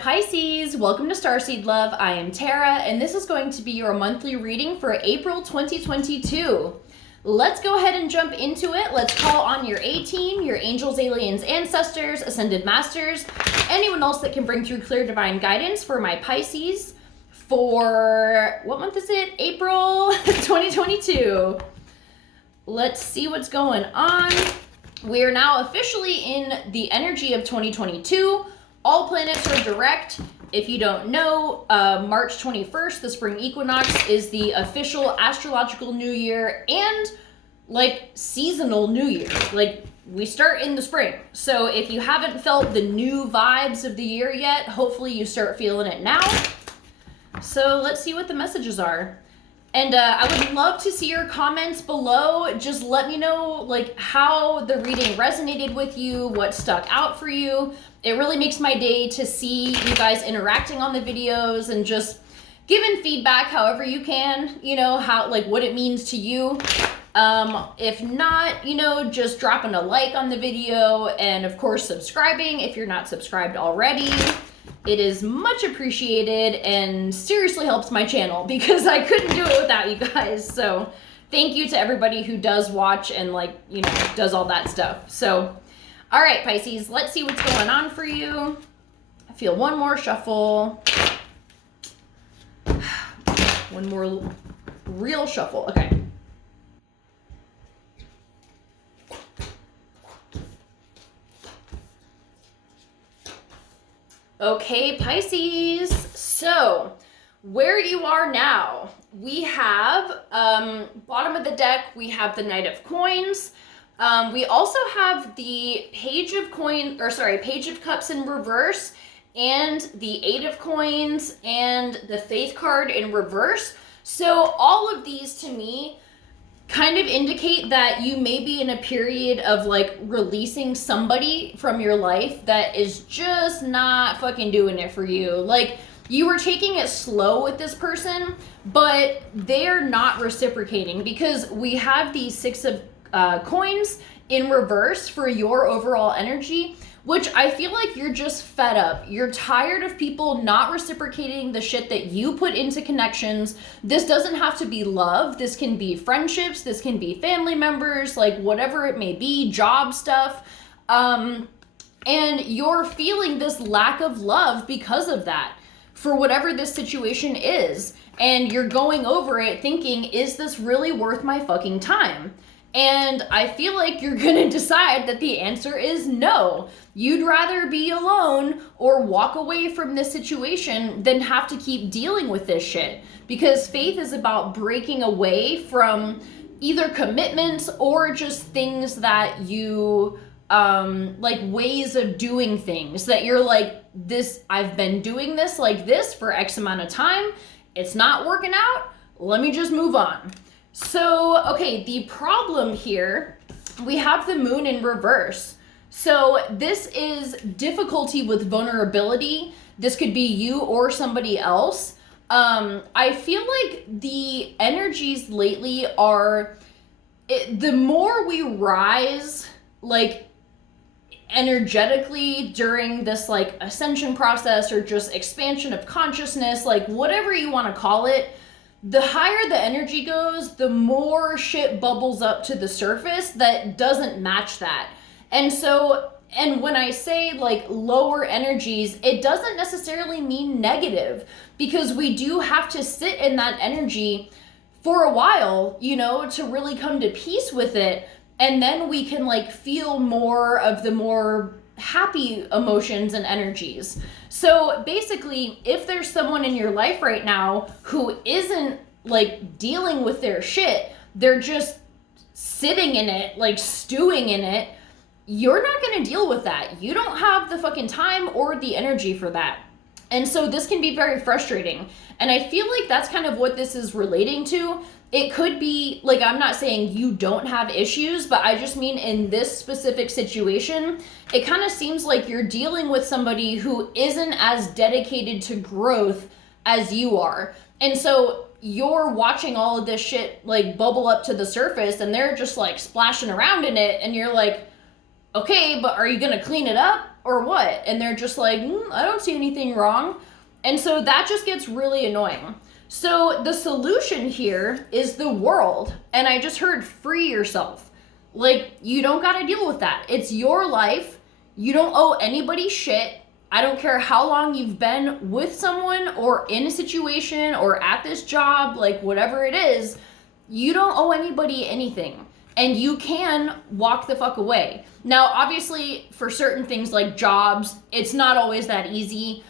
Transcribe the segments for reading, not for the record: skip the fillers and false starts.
Pisces, welcome to Starseed Love. I am Tara, and this is going to be your monthly reading for April 2022. Let's go ahead and jump into it. Let's call on your A-team, your angels, aliens, ancestors, ascended masters, anyone else that can bring through clear divine guidance for my Pisces for, what month is it? April 2022. Let's see what's going on. We are now officially in the energy of 2022. All planets are direct. If you don't know, March 21st, the spring equinox, is the official astrological new year and like seasonal new year. Like we start in the spring. So if you haven't felt the new vibes of the year yet, hopefully you start feeling it now. So let's see what the messages are. And I would love to see your comments below. Just let me know like how the reading resonated with you, what stuck out for you. It really makes my day to see you guys interacting on the videos and just giving feedback however you can, you know, how like what it means to you. If not, you know, just dropping a like on the video and of course subscribing if you're not subscribed already. It is much appreciated and seriously helps my channel because I couldn't do it without you guys. So thank you to everybody who does watch and like, you know, does all that stuff. So, all right, Pisces, let's see what's going on for you. I feel one more shuffle. One more real shuffle. Okay. Okay, Pisces, so where you are now, we have, bottom of the deck, we have the Knight of Coins. We also have the Page of Cups in reverse and the Eight of Coins and the Faith card in reverse. So all of these to me kind of indicate that you may be in a period of like releasing somebody from your life that is just not fucking doing it for you. Like you were taking it slow with this person, but they're not reciprocating because we have the Six of Coins in reverse for your overall energy, which I feel like you're just fed up. You're tired of people not reciprocating the shit that you put into connections. This doesn't have to be love. This can be friendships. This can be family members, like whatever it may be, job stuff. And you're feeling this lack of love because of that for whatever this situation is. And you're going over it thinking, is this really worth my fucking time? And I feel like you're gonna decide that the answer is no. You'd rather be alone or walk away from this situation than have to keep dealing with this shit. Because faith is about breaking away from either commitments or just things that you, like ways of doing things that you're like, this, I've been doing this like this for X amount of time. It's not working out. Let me just move on. So, okay, the problem here, we have the Moon in reverse. So this is difficulty with vulnerability. This could be you or somebody else. I feel like the energies lately are, the more we rise, like energetically during this like ascension process or just expansion of consciousness, like whatever you want to call it, the higher the energy goes, the more shit bubbles up to the surface that doesn't match that. And so, and when I say like lower energies, it doesn't necessarily mean negative because we do have to sit in that energy for a while, you know, to really come to peace with it. And then we can like feel more of the more happy emotions and energies. So basically, if there's someone in your life right now who isn't like dealing with their shit, they're just sitting in it, like stewing in it, you're not going to deal with that. You don't have the fucking time or the energy for that. And so this can be very frustrating. And I feel like that's kind of what this is relating to. It could be, like, I'm not saying you don't have issues, but I just mean in this specific situation, it kind of seems like you're dealing with somebody who isn't as dedicated to growth as you are. And so you're watching all of this shit, like, bubble up to the surface, and they're just, like, splashing around in it, and you're like, okay, but are you gonna clean it up or what? And they're just like, I don't see anything wrong. And so that just gets really annoying. So the solution here is the world. And I just heard free yourself. Like, you don't gotta deal with that. It's your life. You don't owe anybody shit. I don't care how long you've been with someone or in a situation or at this job, like whatever it is, you don't owe anybody anything. And you can walk the fuck away. Now, obviously, for certain things like jobs, it's not always that easy.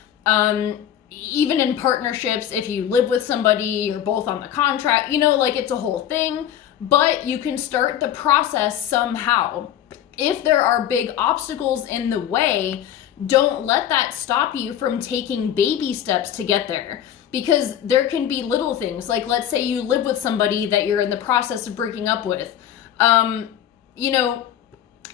Even in partnerships, if you live with somebody, you're both on the contract, you know, like it's a whole thing. But you can start the process somehow. If there are big obstacles in the way, don't let that stop you from taking baby steps to get there. Because there can be little things, like let's say you live with somebody that you're in the process of breaking up with. You know,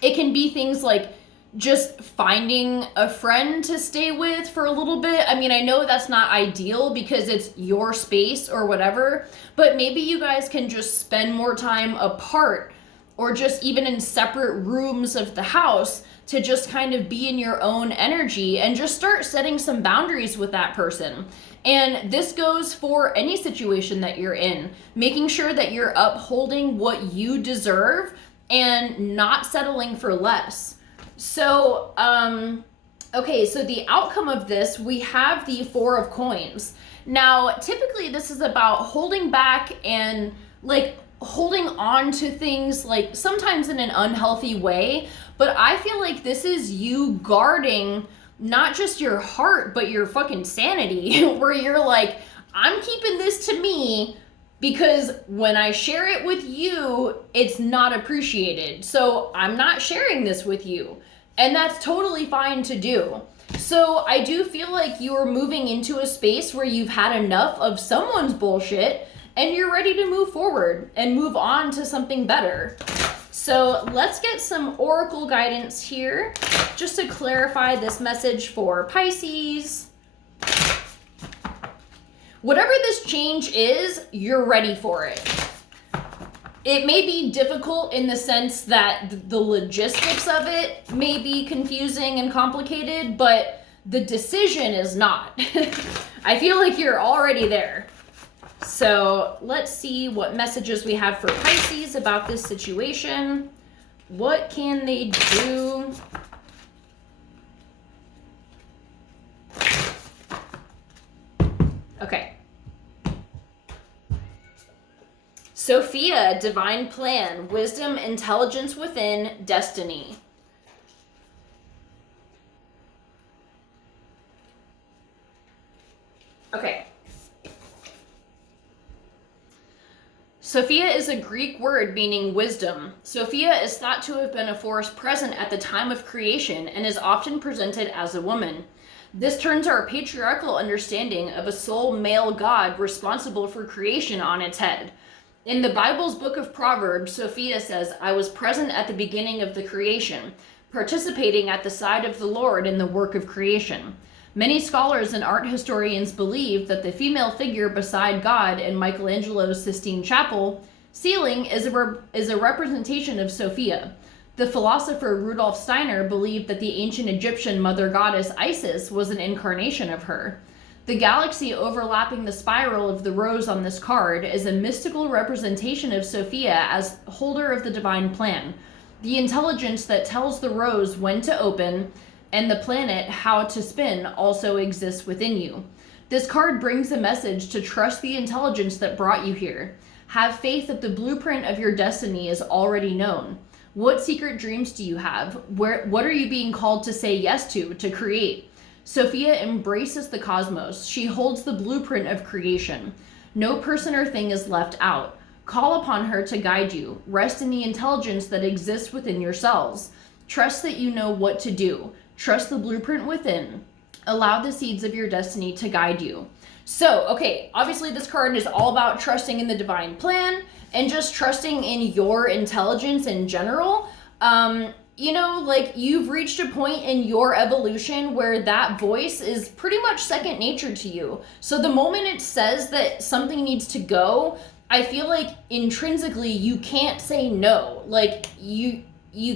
it can be things like just finding a friend to stay with for a little bit. I mean, I know that's not ideal because it's your space or whatever, but maybe you guys can just spend more time apart or just even in separate rooms of the house to just kind of be in your own energy and just start setting some boundaries with that person. And this goes for any situation that you're in, making sure that you're upholding what you deserve and not settling for less. So, okay, so the outcome of this, we have the Four of Coins. Now, typically this is about holding back and like holding on to things, like sometimes in an unhealthy way, but I feel like this is you guarding not just your heart, but your fucking sanity, where you're like, I'm keeping this to me because when I share it with you, it's not appreciated. So I'm not sharing this with you. And that's totally fine to do. So I do feel like you're moving into a space where you've had enough of someone's bullshit and you're ready to move forward and move on to something better. So let's get some oracle guidance here just to clarify this message for Pisces. Whatever this change is, you're ready for it. It may be difficult in the sense that the logistics of it may be confusing and complicated, but the decision is not. I feel like you're already there. So let's see what messages we have for Pisces about this situation. What can they do? Okay. Sophia, divine plan, wisdom, intelligence within, destiny. Okay. Sophia is a Greek word meaning wisdom. Sophia is thought to have been a force present at the time of creation and is often presented as a woman. This turns our patriarchal understanding of a sole male god responsible for creation on its head. In the Bible's book of Proverbs, Sophia says, I was present at the beginning of the creation, participating at the side of the Lord in the work of creation. Many scholars and art historians believe that the female figure beside God in Michelangelo's Sistine Chapel ceiling is a representation of Sophia. The philosopher Rudolf Steiner believed that the ancient Egyptian mother goddess Isis was an incarnation of her. The galaxy overlapping the spiral of the rose on this card is a mystical representation of Sophia as holder of the divine plan, the intelligence that tells the rose when to open, and the planet how to spin also exists within you. This card brings a message to trust the intelligence that brought you here. Have faith that the blueprint of your destiny is already known. What secret dreams do you have? What are you being called to say yes to create? Sophia embraces the cosmos. She holds the blueprint of creation. No person or thing is left out. Call upon her to guide you. Rest in the intelligence that exists within yourselves. Trust that you know what to do. Trust the blueprint within. Allow the seeds of your destiny to guide you. So, okay, obviously this card is all about trusting in the divine plan and just trusting in your intelligence in general. You know, like you've reached a point in your evolution where that voice is pretty much second nature to you. So the moment it says that something needs to go, I feel like intrinsically you can't say no. Like you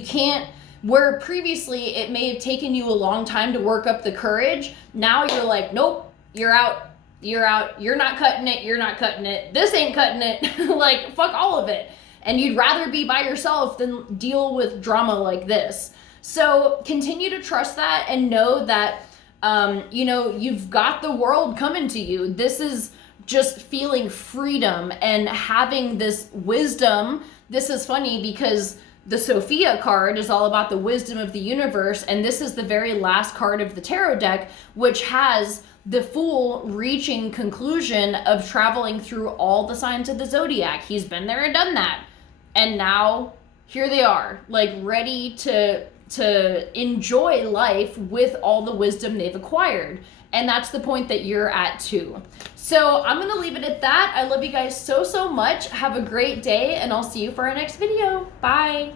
can't Where previously it may have taken you a long time to work up the courage, now you're like, nope, you're out, you're not cutting it, this ain't cutting it, like, fuck all of it. And you'd rather be by yourself than deal with drama like this. So continue to trust that and know that, you've got the world coming to you. This is just feeling freedom and having this wisdom. This is funny because the Sophia card is all about the wisdom of the universe, and this is the very last card of the tarot deck, which has the Fool reaching conclusion of traveling through all the signs of the zodiac. He's been there and done that. And now here they are, like, ready to enjoy life with all the wisdom they've acquired. And that's the point that you're at too. So I'm going to leave it at that. I love you guys so much. Have a great day, and I'll see you for our next video. Bye.